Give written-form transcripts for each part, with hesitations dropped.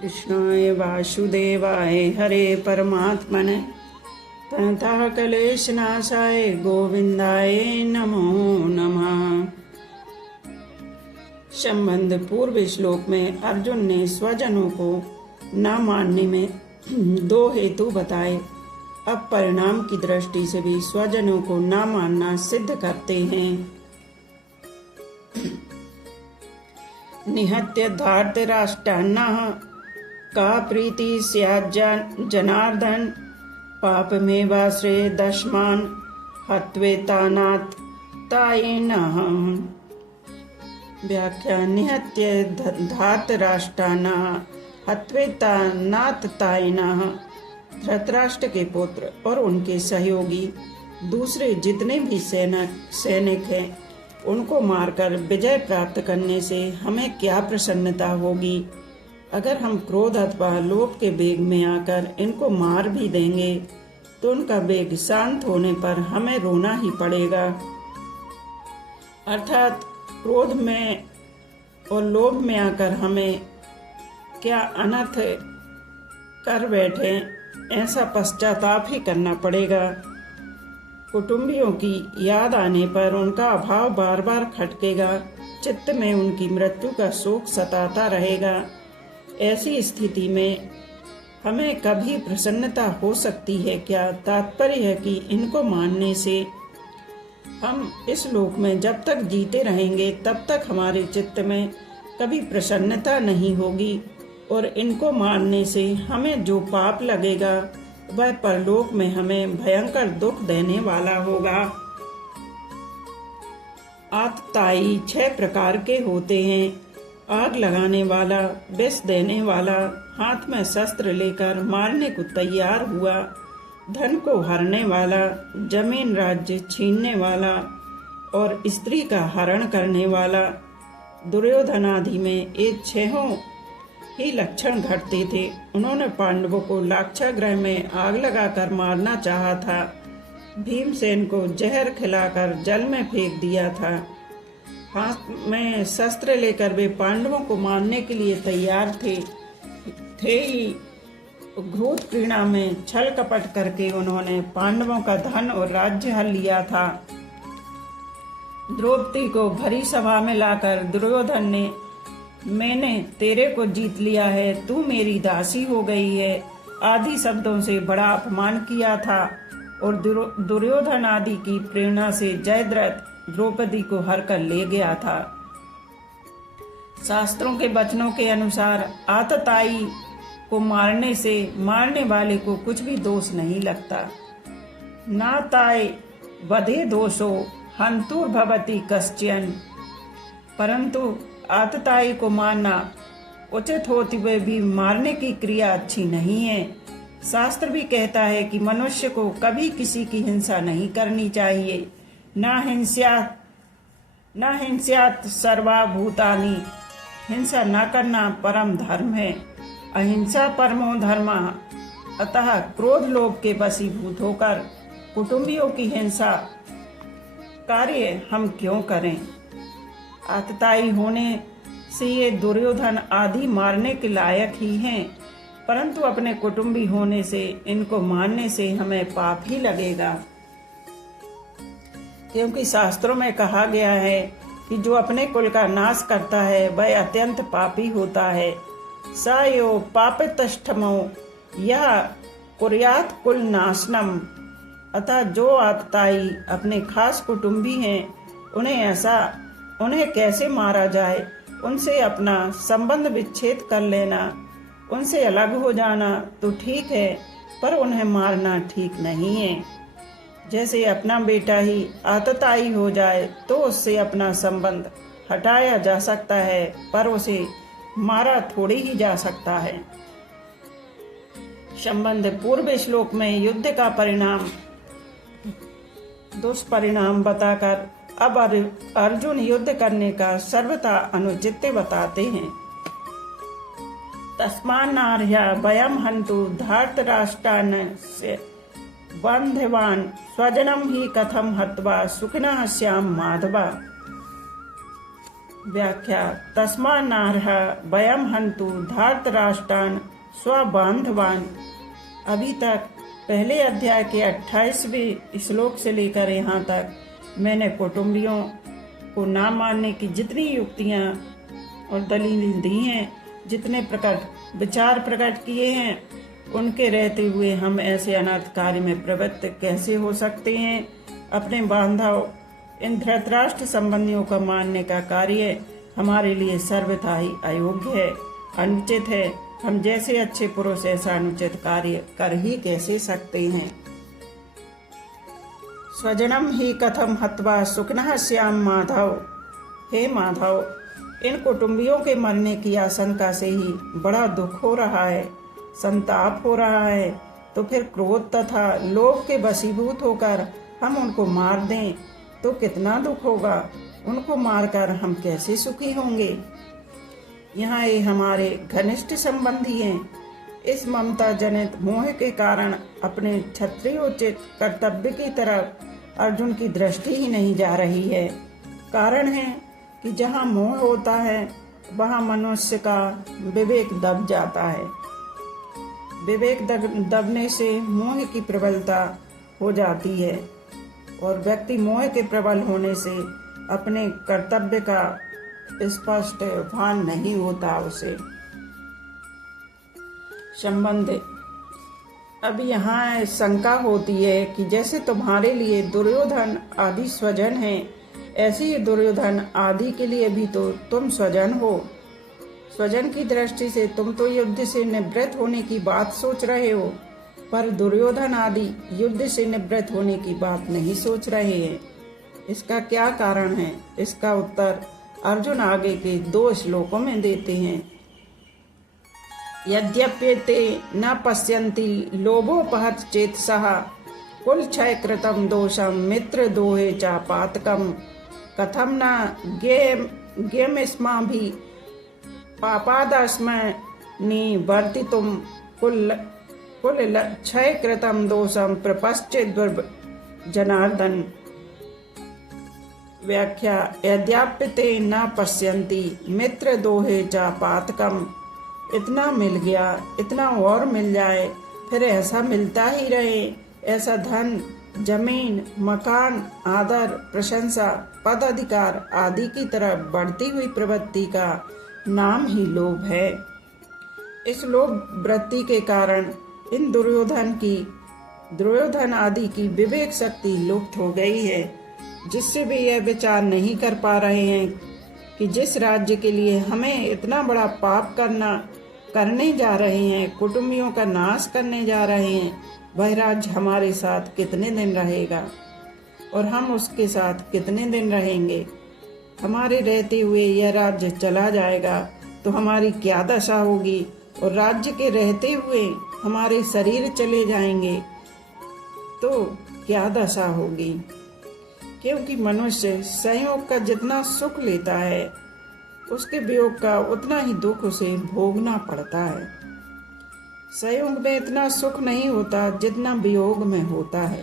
कृष्णाय वासुदेवाय हरे परमात्मने प्रणतः क्लेशनाशाय गोविंदाय नमो नमः। संबंध पूर्व श्लोक में अर्जुन ने स्वजनों को न मानने में दो हेतु बताए। अब परिणाम की दृष्टि से भी स्वजनों को न मानना सिद्ध करते हैं। निहत्य धार्तराष्ट्रान्नः का प्रीति स्यात् जनार्दन पापमेवाश्रये दशमान हत्वेतानात् तायेनः। व्याख्या निहत्य धार्तराष्ट्रान्नः हत्वेतानात् तायेनः। धृतराष्ट्र के पुत्र और उनके सहयोगी दूसरे जितने भी सैनिक हैं उनको मारकर विजय प्राप्त करने से हमें क्या प्रसन्नता होगी। अगर हम क्रोध अथवा लोभ के वेग में आकर इनको मार भी देंगे तो उनका वेग शांत होने पर हमें रोना ही पड़ेगा। अर्थात क्रोध में और लोभ में आकर हमें क्या अनर्थ कर बैठे ऐसा पश्चाताप ही करना पड़ेगा। कुटुंबियों की याद आने पर उनका अभाव बार बार खटकेगा। चित्त में उनकी मृत्यु का शोक सताता रहेगा। ऐसी स्थिति में हमें कभी प्रसन्नता हो सकती है क्या? तात्पर्य है कि इनको मानने से हम इस लोक में जब तक जीते रहेंगे तब तक हमारे चित्त में कभी प्रसन्नता नहीं होगी और इनको मानने से हमें जो पाप लगेगा वह परलोक में हमें भयंकर दुख देने वाला होगा। आतताई 6 प्रकार के होते हैं। आग लगाने वाला, विष देने वाला, हाथ में शस्त्र लेकर मारने को तैयार हुआ, धन को हरने वाला, जमीन राज्य छीनने वाला और स्त्री का हरण करने वाला। दुर्योधन आदि में ये 6 ही लक्षण घटते थे। उन्होंने पांडवों को लाक्षागृह में आग लगाकर मारना चाहा था। भीमसेन को जहर खिलाकर जल में फेंक दिया था। हाथ में शस्त्र लेकर वे पांडवों को मारने के लिए तैयार थे ही। घृत क्रीड़ा में छल कपट करके उन्होंने पांडवों का धन और राज्य हर लिया था। द्रौपदी को भरी सभा में लाकर दुर्योधन ने मैंने तेरे को जीत लिया है, तू मेरी दासी हो गई है आदि शब्दों से बड़ा अपमान किया था और दुर्योधन आदि की प्रेरणा से जयद्रथ द्रौपदी को हर कर ले गया था। शास्त्रों के वचनों के अनुसार आतताई को मारने से मारने वाले को कुछ भी दोष नहीं लगता। नाताय वधे दोषो हंतुर्भवति कश्चन। परंतु आतताई को मारना उचित होते हुए भी मारने की क्रिया अच्छी नहीं है। शास्त्र भी कहता है कि मनुष्य को कभी किसी की हिंसा नहीं करनी चाहिए। न हिंस्यात् सर्वभूतानि। हिंसा न करना परम धर्म है। अहिंसा परमो धर्मः। अतः क्रोध लोभ के वशीभूत होकर कुटुंबियों की हिंसा कार्य हम क्यों करें? आतताई होने से ये दुर्योधन आदि मारने के लायक ही हैं, परंतु अपने कुटुंबी होने से इनको मारने से हमें पाप ही लगेगा। क्योंकि शास्त्रों में कहा गया है कि जो अपने कुल का नाश करता है वह अत्यंत पापी होता है। स यो पापितष्ठमो यह कुर्यात कुल नाशनम। अतः जो आतताई अपने खास कुटुंबी हैं उन्हें कैसे मारा जाए? उनसे अपना संबंध विच्छेद कर लेना, उनसे अलग हो जाना तो ठीक है, पर उन्हें मारना ठीक नहीं है। जैसे अपना बेटा ही आतताई हो जाए तो उससे अपना संबंध हटाया जा सकता है, पर उसे मारा थोड़ी ही जा सकता है। संबंध पूर्व श्लोक में युद्ध का परिणाम दुष्परिणाम बताकर अब अर्जुन युद्ध करने का सर्वथा अनुचित बताते हैं। तस्मान्नार्ह्य वयं हन्तु धार्तराष्ट्रान् बन्धवान् स्वजनं हि कथं हत्वा सुखिनः स्याम माधव। व्याख्या तस्मा नार्ह वयम हंतु धार्तराष्ट्रान स्वबांधवान। अभी तक पहले अध्याय के 28वें श्लोक से लेकर यहाँ तक मैंने कुटुंबियों को ना मानने की जितनी युक्तियाँ और दलीलें दी हैं, जितने प्रकट विचार प्रकट किए हैं, उनके रहते हुए हम ऐसे अनर्थ कार्य में प्रवृत्त कैसे हो सकते हैं। अपने बांधव इन धृतराष्ट्र संबंधियों का मानने का कार्य हमारे लिए सर्वथा ही अयोग्य है, अनुचित है। हम जैसे अच्छे पुरुष ऐसा अनुचित कार्य कर ही कैसे सकते हैं। स्वजनम ही कथम हत्वा सुखनः श्याम माधव। हे माधव, इन कुटुंबियों के मरने की आशंका से ही बड़ा दुख हो रहा है, संताप हो रहा है, तो फिर क्रोध तथा लोभ के वशीभूत होकर हम उनको मार दें तो कितना दुख होगा। उनको मारकर हम कैसे सुखी होंगे। यहाँ ये हमारे घनिष्ठ संबंधी हैं। इस ममता जनित मोह के कारण अपने क्षत्रियोचित कर्तव्य की तरफ अर्जुन की दृष्टि ही नहीं जा रही है। कारण है कि जहाँ मोह होता है वहाँ मनुष्य का विवेक दब जाता है। विवेक दबने से मोह की प्रबलता हो जाती है और व्यक्ति मोह के प्रबल होने से अपने कर्तव्य का स्पष्ट भान नहीं होता उसे। संबंध अब यहाँ शंका होती है कि जैसे तुम्हारे लिए दुर्योधन आदि स्वजन हैं, ऐसे ही दुर्योधन आदि के लिए भी तो तुम स्वजन हो। स्वजन की दृष्टि से तुम तो युद्ध से निवृत्त होने की बात सोच रहे हो, पर दुर्योधन आदि युद्ध से निवृत्त होने की बात नहीं सोच रहे हैं। इसका क्या कारण है? इसका उत्तर अर्जुन आगे के 2 श्लोकों में देते हैं। यद्यप्येते न पश्यन्ति लोभोपहत चेतसः कुल क्षय कृतं दोषं मित्र दोहे चापातकम् कथम न ज्ञेयमस्माभिः पापादस्मनि वर्तितुं कुल क्षय कृतं दोषं प्रपश्चित् जनार्दन। व्याख्या यद्यप्येते न पश्यन्ति मित्र दोहे चापातकम्। इतना मिल गया, इतना और मिल जाए, फिर ऐसा मिलता ही रहे। ऐसा धन, जमीन, मकान, आदर, प्रशंसा, पद अधिकार आदि की तरफ बढ़ती हुई प्रवृत्ति का नाम ही लोभ है। इस लोभ वृत्ति के कारण इन दुर्योधन आदि की विवेक शक्ति लुप्त हो गई है, जिससे भी यह विचार नहीं कर पा रहे हैं कि जिस राज्य के लिए हमें इतना बड़ा पाप करने जा रहे हैं, कुटुंबियों का नाश करने जा रहे हैं, वह राज्य हमारे साथ कितने दिन रहेगा और हम उसके साथ कितने दिन रहेंगे। हमारे रहते हुए यह राज्य चला जाएगा तो हमारी क्या दशा होगी, और राज्य के रहते हुए हमारे शरीर चले जाएंगे तो क्या दशा होगी। क्योंकि मनुष्य संयोग का जितना सुख लेता है, उसके वियोग का उतना ही दुख उसे भोगना पड़ता है। संयोग में इतना सुख नहीं होता जितना वियोग में होता है।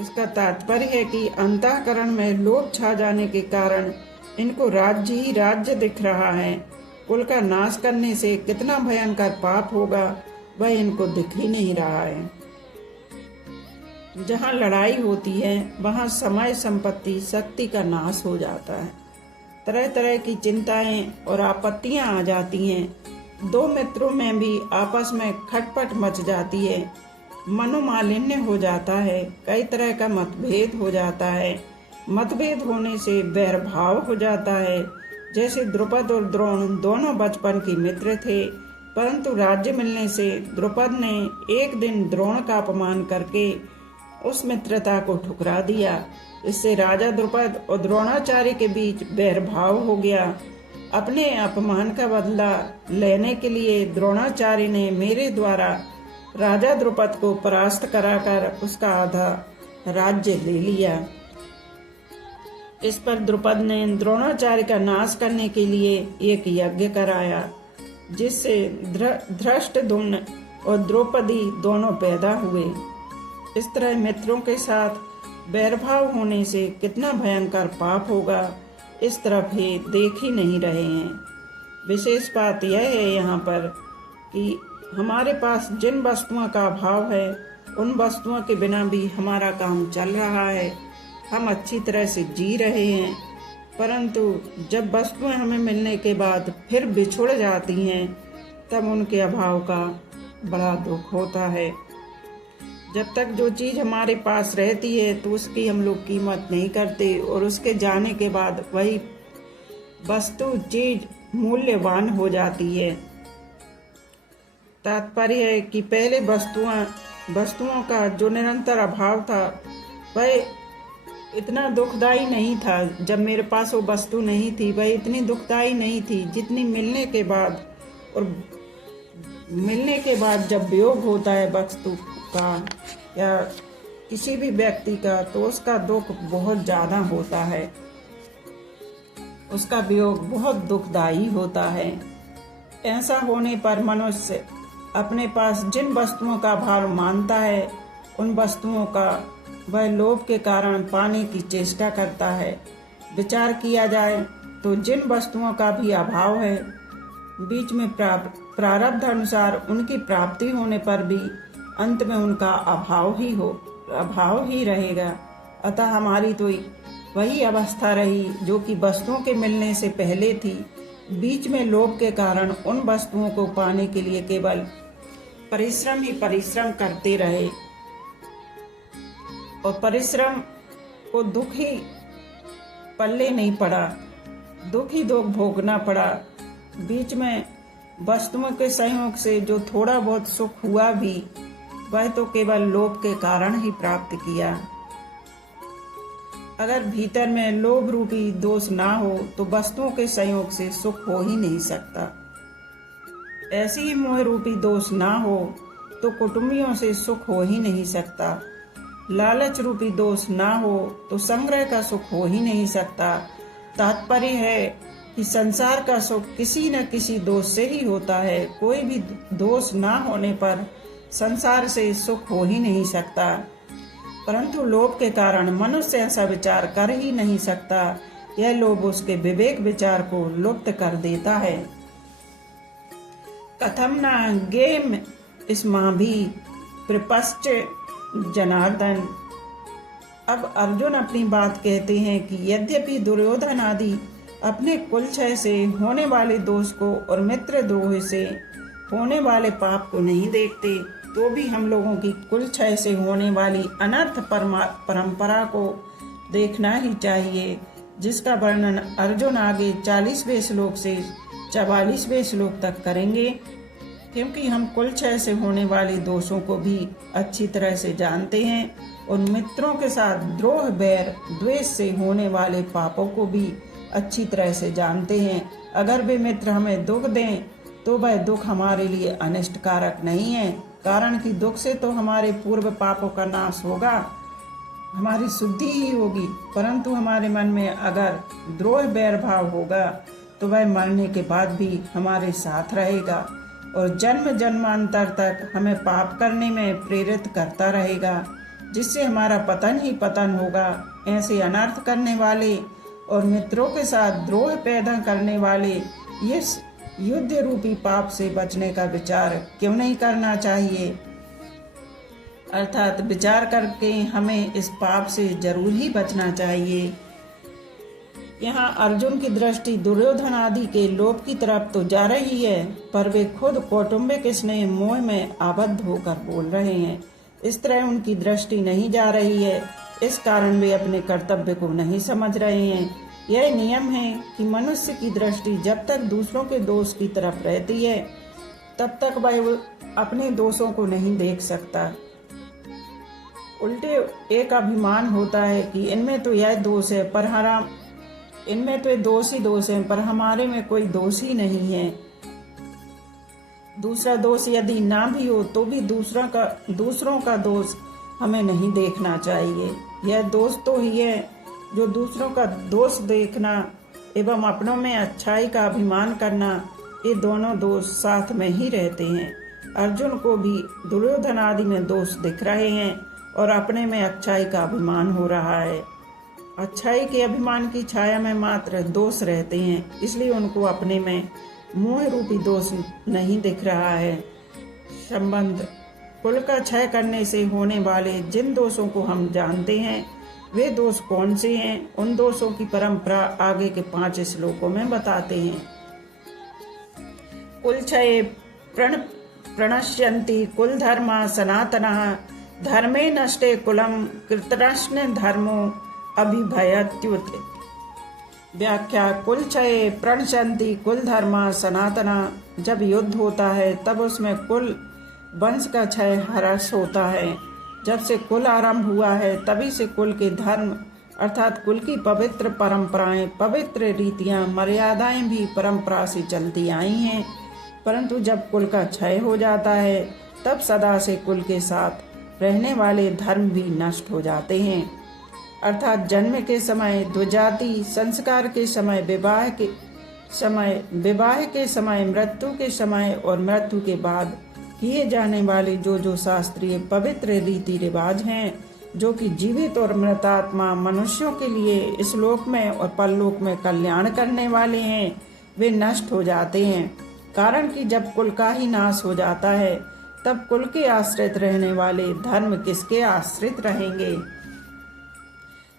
इसका तात्पर्य है कि अंतःकरण में लोभ छा जाने के कारण इनको राज्य ही राज्य दिख रहा है। कुल का नाश करने से कितना भयंकर पाप होगा वह इनको दिख ही नहीं रहा है। जहाँ लड़ाई होती है वहाँ समय, संपत्ति, शक्ति का नाश हो जाता है। तरह तरह की चिंताएं और आपत्तियां आ जाती हैं। 2 मित्रों में भी आपस में खटपट मच जाती है। मनोमालिन्य हो जाता है। कई तरह का मतभेद हो जाता है। मतभेद होने से वैरभाव हो जाता है। जैसे द्रुपद और द्रोण दोनों बचपन के मित्र थे, परंतु राज्य मिलने से द्रुपद ने एक दिन द्रोण का अपमान करके उस मित्रता को ठुकरा दिया। इससे राजा द्रुपद और द्रोणाचार्य के बीच वैरभाव हो गया। अपने अपमान का बदला लेने के लिए द्रोणाचार्य ने मेरे द्वारा राजा द्रुपद को परास्त कराकर उसका आधा राज्य ले लिया। इस पर द्रुपद ने द्रोणाचार्य का नाश करने के लिए एक यज्ञ कराया, जिससे धृष्टद्युम्न और द्रौपदी दोनों पैदा हुए। इस तरह मित्रों के साथ वैरभाव होने से कितना भयंकर पाप होगा, इस तरफ ही देख ही नहीं रहे हैं। विशेष बात यह है यहाँ पर कि हमारे पास जिन वस्तुओं का अभाव है उन वस्तुओं के बिना भी हमारा काम चल रहा है, हम अच्छी तरह से जी रहे हैं। परंतु जब वस्तुएं हमें मिलने के बाद फिर बिछुड़ जाती हैं तब उनके अभाव का बड़ा दुख होता है। जब तक जो चीज़ हमारे पास रहती है तो उसकी हम लोग कीमत नहीं करते, और उसके जाने के बाद वही वस्तु चीज मूल्यवान हो जाती है। तात्पर्य है कि पहले वस्तुओं का जो निरंतर अभाव था वह इतना दुखदाई नहीं था। जब मेरे पास वो वस्तु नहीं थी वह इतनी दुखदाई नहीं थी जितनी मिलने के बाद, और मिलने के बाद जब वियोग होता है वस्तु का या किसी भी व्यक्ति का तो उसका दुख बहुत ज़्यादा होता है, उसका वियोग बहुत दुखदाई होता है। ऐसा होने पर मनुष्य अपने पास जिन वस्तुओं का भार मानता है उन वस्तुओं का वह लोभ के कारण पाने की चेष्टा करता है। विचार किया जाए तो जिन वस्तुओं का भी अभाव है, बीच में प्रारब्ध अनुसार उनकी प्राप्ति होने पर भी अंत में उनका अभाव ही रहेगा। अतः हमारी तो वही अवस्था रही जो कि वस्तुओं के मिलने से पहले थी। बीच में लोभ के कारण उन वस्तुओं को पाने के लिए केवल परिश्रम ही परिश्रम करते रहे, और परिश्रम को दुख ही पल्ले नहीं पड़ा, दुख ही दुख भोगना पड़ा। बीच में वस्तुओं के सहयोग से जो थोड़ा बहुत सुख हुआ भी वह तो केवल लोभ के कारण ही प्राप्त किया। अगर भीतर में लोभ रूपी दोष ना हो तो वस्तुओं के संयोग से सुख हो ही नहीं सकता। ऐसे ही मोह रूपी दोष ना हो तो कुटुंबियों से सुख हो ही नहीं सकता। लालच रूपी दोष ना हो तो संग्रह का सुख हो ही नहीं सकता। तात्पर्य है कि संसार का सुख किसी न किसी दोष से ही होता है। कोई भी दोष ना होने पर संसार से सुख हो ही नहीं सकता। परंतु लोभ के कारण मनुष्य ऐसा विचार कर ही नहीं सकता। यह लोभ उसके विवेक विचार को लुप्त कर देता है। कथम न गेम स्माभि प्रपश्च जनार्दन। अब अर्जुन अपनी बात कहते हैं कि यद्यपि दुर्योधन आदि अपने कुलक्षय से होने वाले दोष को और मित्रद्रोह से होने वाले पाप को नहीं देखते, तो भी हम लोगों की कुलक्षय से होने वाली अनर्थ परंपरा को देखना ही चाहिए, जिसका वर्णन अर्जुन आगे 40वें श्लोक से 44वें श्लोक तक करेंगे। क्योंकि हम कुलक्षय से होने वाले दोषों को भी अच्छी तरह से जानते हैं और मित्रों के साथ द्रोह बैर द्वेष से होने वाले पापों को भी अच्छी तरह से जानते हैं। अगर वे मित्र हमें दुख दें तो वह दुख हमारे लिए अनिष्टकारक नहीं है, कारण कि दुख से तो हमारे पूर्व पापों का नाश होगा, हमारी शुद्धि ही होगी। परंतु हमारे मन में अगर द्रोह बैर भाव होगा तो वह मरने के बाद भी हमारे साथ रहेगा और जन्म जन्मांतर तक हमें पाप करने में प्रेरित करता रहेगा, जिससे हमारा पतन ही पतन होगा। ऐसे अनर्थ करने वाले और मित्रों के साथ द्रोह पैदा करने वाले इस युद्ध रूपी पाप से बचने का विचार क्यों नहीं करना चाहिए। अर्थात विचार करके हमें इस पाप से जरूर ही बचना चाहिए। यहाँ अर्जुन की दृष्टि दुर्योधन आदि के लोभ की तरफ तो जा रही है, पर वे खुद कौटुंबिक स्नेह मोह में आबद्ध होकर बोल रहे हैं। इस तरह उनकी दृष्टि नहीं जा रही है, इस कारण वे अपने कर्तव्य को नहीं समझ रहे हैं। यह नियम है कि मनुष्य की दृष्टि जब तक दूसरों के दोष की तरफ रहती है तब तक वह अपने दोषों को नहीं देख सकता। उल्टे एक अभिमान होता है कि इनमें तो यह दोष है पर इनमें तो दोष ही दोष है, पर हमारे में कोई दोष ही नहीं है। दूसरा दोष यदि ना भी हो तो भी दूसरों का दोष हमें नहीं देखना चाहिए। यह दोष तो ही है जो दूसरों का दोष देखना एवं अपनों में अच्छाई का अभिमान करना, ये दोनों दोष साथ में ही रहते हैं। अर्जुन को भी दुर्योधन आदि में दोष दिख रहे हैं और अपने में अच्छाई का अभिमान हो रहा है। अच्छाई के अभिमान की छाया में मात्र दोष रहते हैं, इसलिए उनको अपने में मोह रूपी दोष नहीं दिख रहा है। संबंध कुल का क्षय करने से होने वाले जिन दोषों को हम जानते हैं वे दोष कौन से हैं, उन दोषों की परंपरा आगे के 5 श्लोकों में बताते हैं। कुल क्षये प्रणश्यन्ति कुल धर्मा सनातनः धर्मे नष्टे कुलम कृतराष्ट्र धर्मो अभिभयत्युत। व्याख्या कुल क्षये प्रणश्यन्ति कुल धर्मा सनातना। जब युद्ध होता है तब उसमें कुल वंश का क्षय ह्रास होता है। जब से कुल आरंभ हुआ है तभी से कुल के धर्म अर्थात कुल की पवित्र परंपराएं, पवित्र रीतियां, मर्यादाएं भी परंपरा से चलती आई हैं। परंतु जब कुल का क्षय हो जाता है तब सदा से कुल के साथ रहने वाले धर्म भी नष्ट हो जाते हैं। अर्थात जन्म के समय द्विजाति, संस्कार के समय विवाह के समय, मृत्यु के समय और मृत्यु के बाद किए जाने वाले जो शास्त्रीय पवित्र रीति रिवाज हैं, जो कि जीवित और मृतात्मा मनुष्यों के लिए इस लोक में और परलोक में कल्याण करने वाले हैं, वे नष्ट हो जाते हैं। कारण कि जब कुल का ही नाश हो जाता है तब कुल के आश्रित रहने वाले धर्म किसके आश्रित रहेंगे।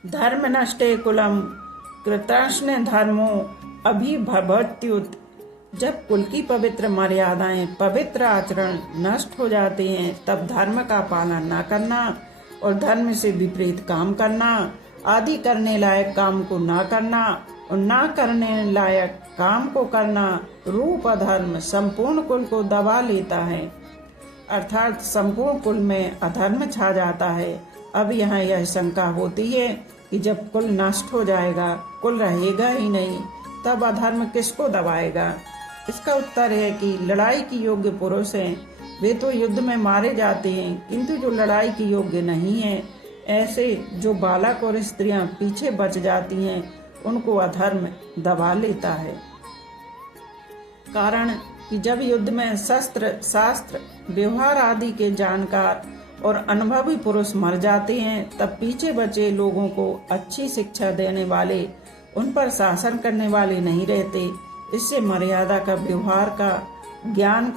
धर्म नष्टे कुलम कृतराष्ट्र धर्मो अभिभवत्युत। जब कुल की पवित्र मर्यादाएं, पवित्र आचरण नष्ट हो जाते हैं तब धर्म का पालन न करना और धर्म से विपरीत काम करना, आदि करने लायक काम को न करना और न करने लायक काम को करना, रूप अधर्म संपूर्ण कुल को दबा लेता है। अर्थात संपूर्ण कुल में अधर्म छा जाता है। अब यहाँ यह शंका होती है कि जब कुल नष्ट हो जाएगा, कुल रहेगा ही नहीं, तब अधर्म किसको दबाएगा। इसका उत्तर है कि लड़ाई की योग्य पुरुष हैं वे तो युद्ध में मारे जाते हैं, किंतु जो लड़ाई की योग्य नहीं है, ऐसे जो बालक और स्त्रियां पीछे बच जाती हैं, उनको अधर्म दबा लेता है। कारण कि जब युद्ध में शस्त्र, शास्त्र, व्यवहार आदि के जानकार और अनुभवी पुरुष मर जाते हैं, तब पीछे बचे लोगों को अच्छी शिक्षा देने वाले, उन पर शासन करने वाले नहीं रहते। इससे मर्यादा का, व्यवहार का ज्ञान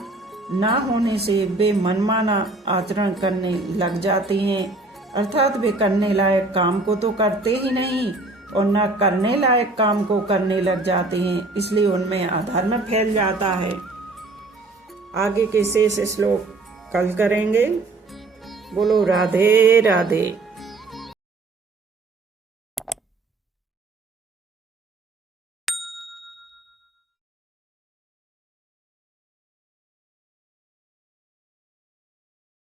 ना होने से वे मनमाना आचरण करने लग जाते हैं। अर्थात वे करने लायक काम को तो करते ही नहीं और न करने लायक काम को करने लग जाते हैं, इसलिए उनमें अधर्म फैल जाता है। आगे के शेष श्लोक कल करेंगे। बोलो राधे राधे।